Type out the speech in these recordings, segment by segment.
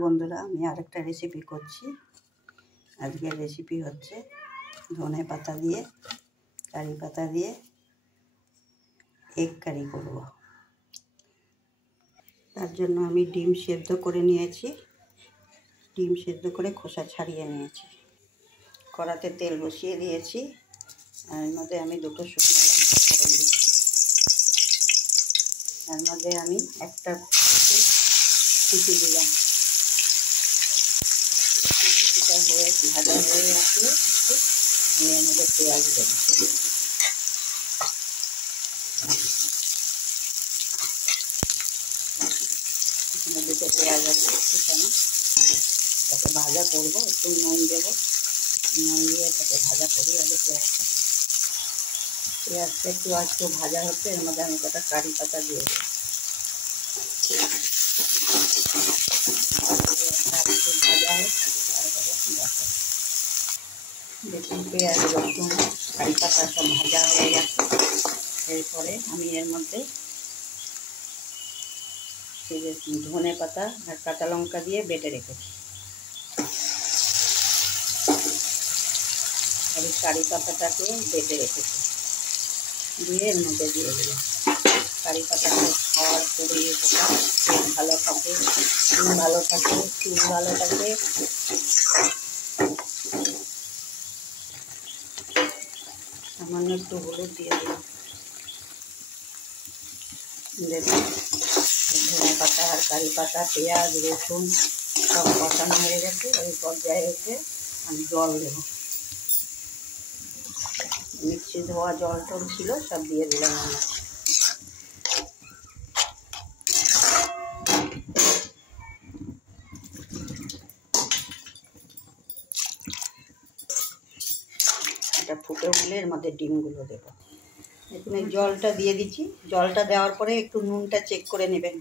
বন্ধুরা, আমি আরেকটা রেসিপি করছি। আজকের রেসিপি হচ্ছে ধনে পাতা দিয়ে কারি পাতা দিয়ে এগ কারি করব। তার জন্য আমি ডিম সেদ্ধ করে নিয়েছি। ডিম সেদ্ধ করে খোসা ছাড়িয়ে নিয়েছি। কড়াতে তেল বসিয়ে দিয়েছি। এর মধ্যে আমি দুটো শুকনো লঙ্কা ফোড়ন দিই। এর মধ্যে আমি একটা কুচি দিলাম। কুচিটা হয়ে ভাজা হয়ে আসলে আমি এর মধ্যে পেঁয়াজ দেবো। এখানে দুটো পেঁয়াজ আছে এখানে, তাকে ভাজা করবো। একটু নুন দেবো, নুন দিয়ে তাকে ভাজা করি। আগে পেঁয়াজটা একটু ভাজা হচ্ছে। এর মধ্যে আমি কটা কারি পাতা দিয়ে দেবো। ভাজা হচ্ছে, তারপরে দেখুন পেঁয়াজ রসুন কারি পাতা সব ভাজা হয়ে গেছে। এরপরে আমি এর মধ্যে ধনে পাতা আর কাঁচা লঙ্কা দিয়ে বেটে রেখেছি। আমি কারি পাতাটাকে বেটে রেখেছি, দিয়ে এর মধ্যে দিয়ে দিলাম। কারি পাতাটা খাওয়ার শরীরে পোকা, পেট ভালো থাকে, চুল ভালো থাকে, চুল ভালো থাকে। সামান্য একটু হলুদ দিয়ে দিলাম। দেখুন ধনে পাতা আর কারি পাতা, পেঁয়াজ রসুন সব কষানো হয়ে গেছে। ওই পর্যায়ে এসে আমি জল দেবো। মিক্সি ধোয়া জল টল ছিল সব দিয়ে দিলাম। এটা ফুটে উঠলে এর মধ্যে ডিমগুলো দেবো। এখানে জলটা দিয়ে দিচ্ছি। জলটা দেওয়ার পরে একটু নুনটা চেক করে নেবেন,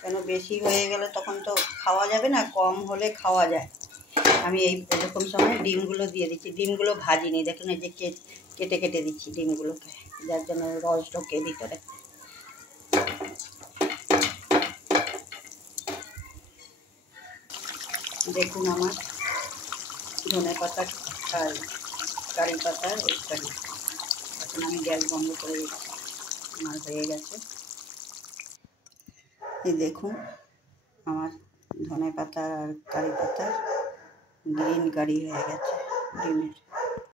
কেন বেশি হয়ে গেলে তখন তো খাওয়া যাবে না, কম হলে খাওয়া যায়। আমি এরকম সময় ডিমগুলো দিয়ে দিচ্ছি। ডিমগুলো ভাজিনি, দেখুন এই যে কেটে কেটে দিচ্ছি ডিমগুলোকে, যার জন্য রস ঢোকে ভিতরে। দেখুন আমার ধনে পাতা আর কারি পাতার এই কারি। এখন আমি গ্যাস বন্ধ করে দিচ্ছি। আমার হয়ে গেছে। এই দেখুন আমার ধনে পাতা আর কারি পাতার গ্রিন কারি হয়ে গেছে ডিমের।